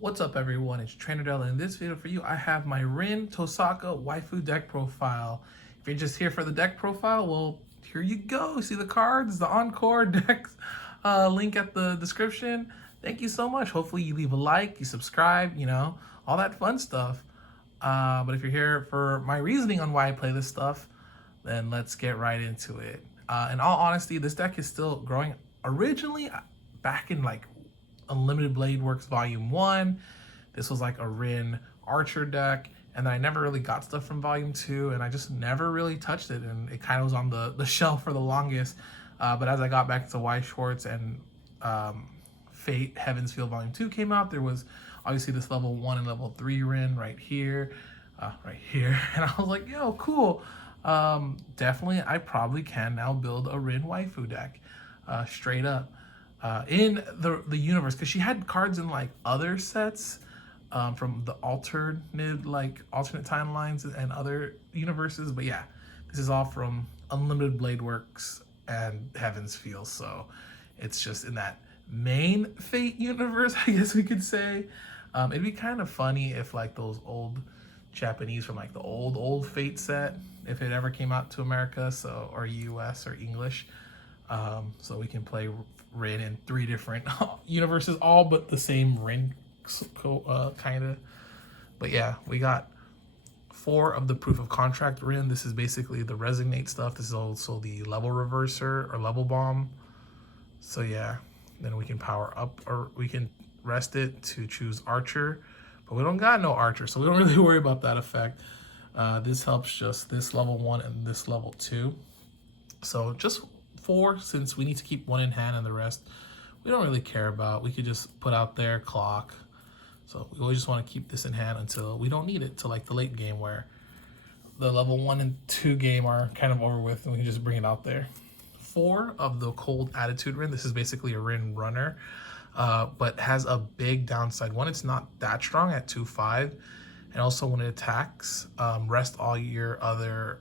What's up everyone, it's Trainer Dell. In this video for you, I have my Rin Tohsaka Waifu deck profile. If you're just here for the deck profile, well, here you go. See the cards, the Encore decks, link at the description. Thank you so much. Hopefully you leave a like, you subscribe, all that fun stuff. But if you're here for my reasoning on why I play this stuff, then let's get right into it. In all honesty, this deck is still growing. Originally, back in like Unlimited Blade Works Volume 1. This was like a Rin Archer deck, and I never really got stuff from Volume 2, and I just never really touched it, and it kind of was on the shelf for the longest. But as I got back to Weiss, Schwarz, and Fate Heaven's Field Volume 2 came out, there was obviously this level 1 and level 3 Rin right here, and I was like, yo, cool. Definitely, I probably can now build a Rin Waifu deck, straight up. In the universe, because she had cards in like other sets from the alternate timelines and other universes, but yeah, this is all from Unlimited Blade Works and Heaven's Feel, so it's just in that main Fate universe, I guess we could say. It'd be kind of funny if like those old Japanese from like the old Fate set, if it ever came out to America, so or US or English, so we can play Rin in 3 different universes, all but the same Rin, kind of. But yeah, we got 4 of the proof of contract Rin. This is basically the resignate stuff. This is also the level reverser or level bomb. So yeah, then we can power up, or we can rest it to choose Archer, but we don't got no Archer, so we don't really worry about that effect. This helps just this level 1 and this level 2. So just 4, since we need to keep 1 in hand and the rest we don't really care about. We could just put out there clock. So we always just want to keep this in hand until we don't need it, to like the late game where the level 1 and 2 game are kind of over with and we can just bring it out there. 4 of the Cold Attitude Rin. This is basically a Rin runner, but has a big downside. One, it's not that strong at 2/5, and also when it attacks, rest all your other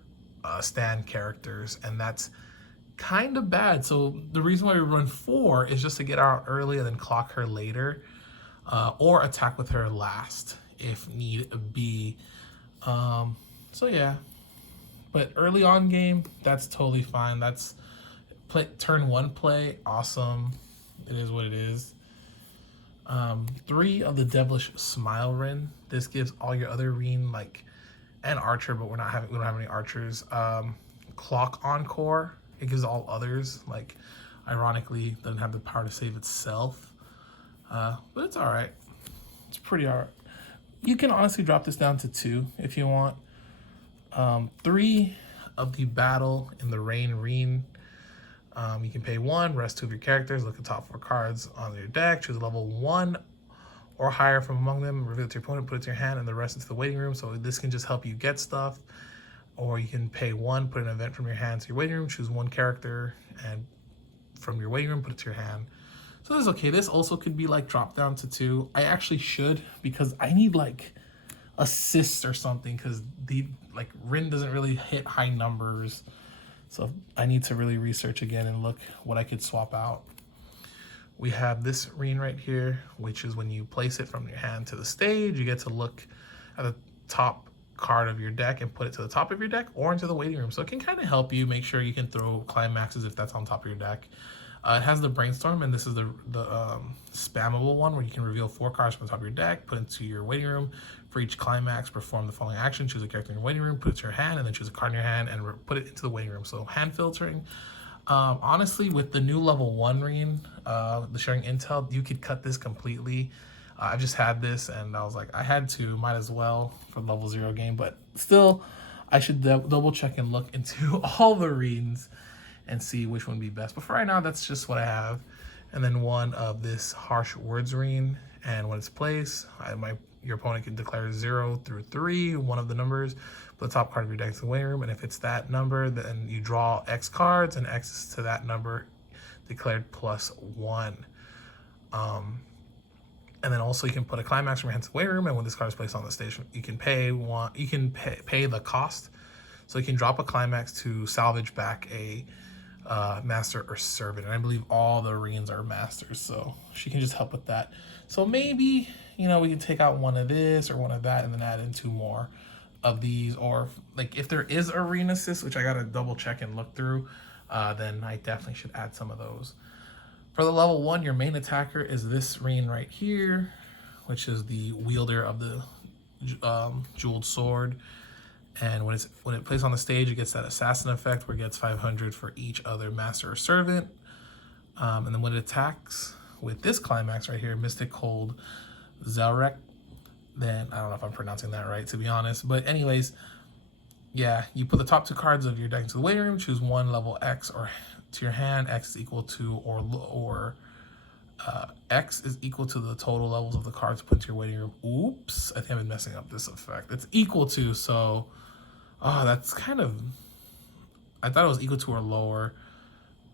stand characters, and that's kind of bad. So the reason why we run 4 is just to get out early and then clock her later, or attack with her last if need be. So yeah, but early on game, that's totally fine. That's turn 1 play, awesome. It is what it is. 3 of the Devilish Smile Rin. This gives all your other Rin, like, and Archer, but we don't have any Archers. Clock Encore. It gives all others, like, ironically, doesn't have the power to save itself. But it's alright. It's pretty alright. You can honestly drop this down to 2 if you want. 3 of the Battle in the Rain Rin. You can pay 1, rest 2 of your characters, look at the top 4 cards on your deck, choose a level 1 or higher from among them, reveal it to your opponent, put it to your hand, and the rest into the waiting room. So this can just help you get stuff. Or you can pay 1, put an event from your hand to your waiting room, choose 1 character, and from your waiting room, put it to your hand. So this is okay. This also could be like drop down to 2. I actually should, because I need like assists or something, because the like Rin doesn't really hit high numbers. So I need to really research again and look what I could swap out. We have this Rin right here, which is when you place it from your hand to the stage, you get to look at the top card of your deck and put it to the top of your deck or into the waiting room. So it can kind of help you make sure you can throw climaxes if that's on top of your deck. It has the Brainstorm, and this is the spammable one where you can reveal 4 cards from the top of your deck, put into your waiting room. For each climax, perform the following action: choose a character in your waiting room, put it to your hand, and then choose a card in your hand and put it into the waiting room. So hand filtering. Honestly, with the new level 1 Rin, the sharing intel, you could cut this completely. I've just had this and I was like, I had to, might as well for the level 0 game, but still, I should double check and look into all the Rins and see which one would be best. But for right now, that's just what I have. And then 1 of this Harsh Words Rin, and when it's placed, your opponent can declare 0 through 3, 1 of the numbers, put the top card of your deck in the waiting room, and if it's that number, then you draw X cards, and X is to that number declared +1. And then also you can put a climax from your hand to the waiting room, and when this card is placed on the station, you can pay the cost. So you can drop a climax to salvage back a master or servant, and I believe all the Reens are masters, so she can just help with that. So maybe, you know, we can take out one of this or one of that and then add in 2 more of these, or like if there is a Reen assist, which I gotta double check and look through, then I definitely should add some of those. For the level 1, your main attacker is this Reen right here, which is the wielder of the jeweled sword. And when it plays on the stage, it gets that assassin effect where it gets 500 for each other master or servant. And then when it attacks with this climax right here, Mystic Cold Zelrek, then I don't know if I'm pronouncing that right, to be honest. But anyways, yeah, you put the top 2 cards of your deck into the waiting room, choose one level X or to your hand. X is equal to X is equal to the total levels of the cards put into your waiting room. Oops, I think I've been messing up this effect. It's equal to, so, oh, that's kind of, I thought it was equal to or lower,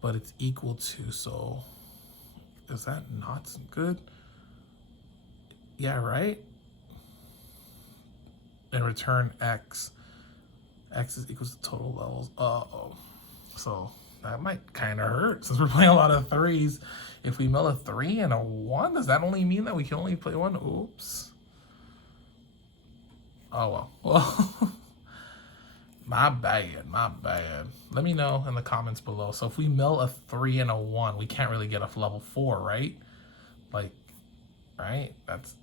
but it's equal to, so is that not good? Yeah, right? And return X. X is equal to total levels. Uh-oh. So that might kind of hurt since we're playing a lot of 3s. If we mill a 3 and a 1, does that only mean that we can only play 1? Oops. Oh, well. Well, my bad. Let me know in the comments below. So if we mill a 3 and a 1, we can't really get a level 4, right? Like, right? That's,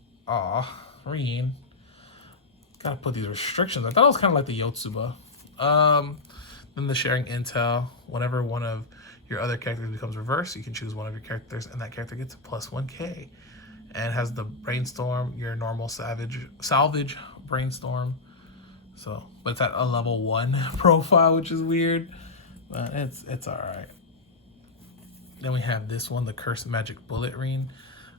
Reen. Gotta put these restrictions. I thought it was kind of like the Yotsuba. Then the sharing intel. Whenever one of your other characters becomes reversed, you can choose one of your characters, and that character gets a plus 1k. And has the brainstorm, your normal salvage brainstorm. So, but it's at a level 1 profile, which is weird. But it's alright. Then we have this one, the Cursed Magic Bullet Reen.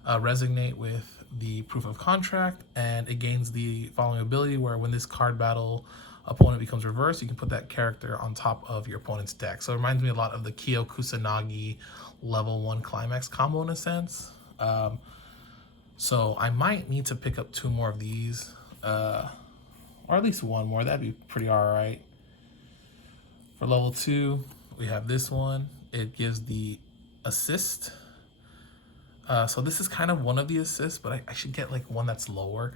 Resonate with the proof of contract, and it gains the following ability where when this card battle opponent becomes reversed, you can put that character on top of your opponent's deck. So it reminds me a lot of the Kyo Kusanagi level 1 climax combo in a sense. So I might need to pick up 2 more of these, or at least 1 more. That'd be pretty alright. For level 2, we have this one. It gives the assist. So this is kind of one of the assists, but I should get like one that's lower.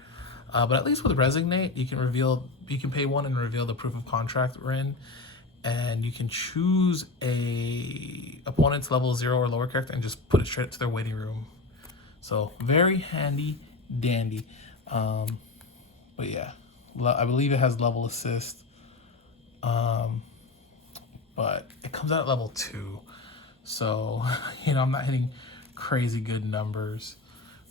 But at least with Resonate, you can pay 1 and reveal the proof of contract we're in, and you can choose a opponent's level 0 or lower character and just put it straight to their waiting room. So very handy dandy. But yeah, I believe it has level assist. But it comes out at level 2. So, you know, I'm not hitting crazy good numbers.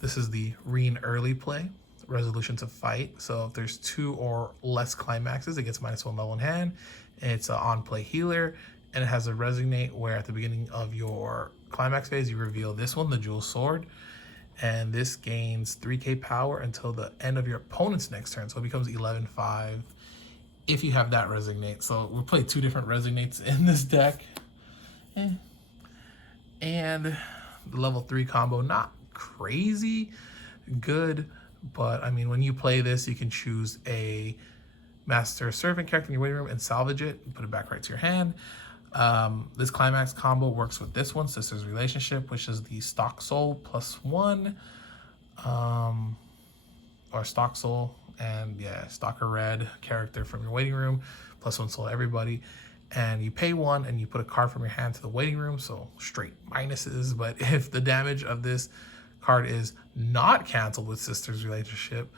This is the Reen early play, resolution to fight. So if there's 2 or less climaxes, it gets -1 level in hand. It's an on-play healer, and it has a resonate where at the beginning of your climax phase, you reveal this one, the Jewel Sword, and this gains 3k power until the end of your opponent's next turn. So it becomes 11-5 if you have that resonate. So we play 2 different resonates in this deck. And the level 3 combo, not crazy good, but I mean, when you play this, you can choose a master servant character in your waiting room and salvage it and put it back right to your hand. This climax combo works with this one, Sister's Relationship, which is the Stock Soul +1, or Stock Soul, and yeah, Stalker Red character from your waiting room, +1 soul everybody. And you pay 1 and you put a card from your hand to the waiting room, so straight minuses. But if the damage of this card is not canceled with Sister's Relationship,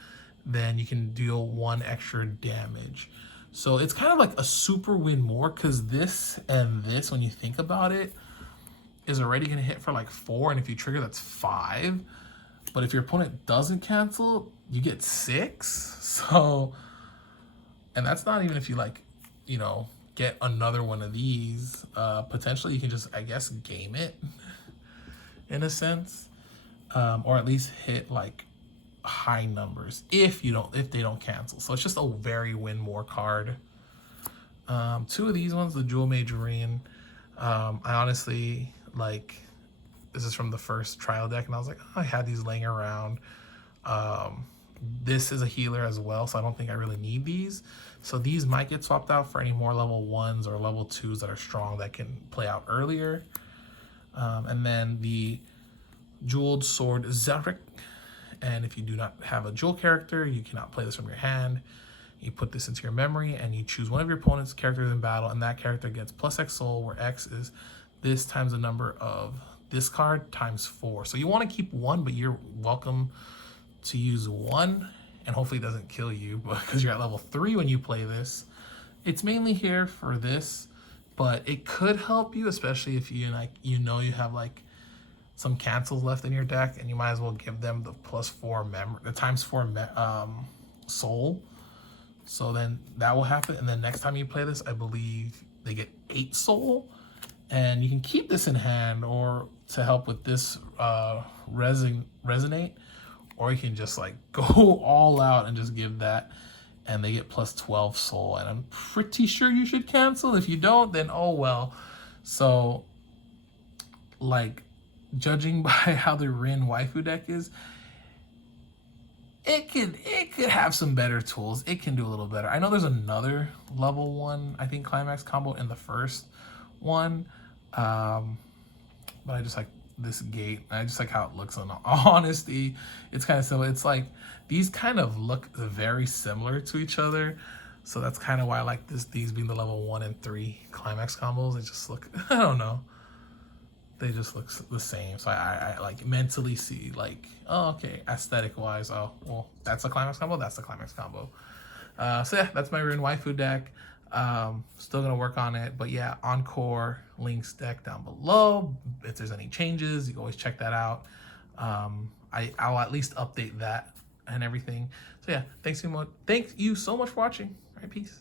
then you can deal 1 extra damage. So it's kind of like a super win more, because this and this, when you think about it, is already going to hit for like 4, and if you trigger, that's 5. But if your opponent doesn't cancel, you get 6. So, and that's not even if you like, you know, get another one of these. Potentially you can just, I guess, game it in a sense, or at least hit like high numbers if they don't cancel. So it's just a very win more card. 2 of these ones, the Jewel Majorine, I honestly, like, this is from the first trial deck, and I was like, oh, I had these laying around, this is a healer as well, so I don't think I really need these. So these might get swapped out for any more level 1s or level 2s that are strong that can play out earlier. And then the Jeweled Sword Zarek. And if you do not have a jewel character, you cannot play this from your hand. You put this into your memory and you choose one of your opponent's characters in battle, and that character gets plus X soul, where X is this times the number of this card times 4. So you want to keep 1, but you're welcome to use 1, and hopefully it doesn't kill you because you're at level 3 when you play this. It's mainly here for this, but it could help you, especially if you you have like some cancels left in your deck, and you might as well give them the +4 memory, the ×4 soul. So then that will happen, and then next time you play this, I believe they get 8 soul, and you can keep this in hand or to help with this resonate, or you can just like go all out and just give that, and they get +12 soul. And I'm pretty sure you should cancel. If you don't, then oh well. So like, judging by how the Rin waifu deck is, it could have some better tools. It can do a little better. I know there's another level 1, I think, climax combo in the first one, but I just like this gate. I just like how it looks. On honesty, it's kind of similar. It's like these kind of look very similar to each other, so that's kind of why I like these being the level 1 and 3 climax combos. They just look, I don't know, they just look the same. So I like mentally see like, oh, okay, aesthetic wise, oh well, that's a climax combo, that's the climax combo. So yeah, that's my Rin waifu deck. Still gonna work on it, but yeah, Encore links deck down below. If there's any changes, you can always check that out. I'll at least update that and everything. So yeah, thank you so much for watching. All right, peace.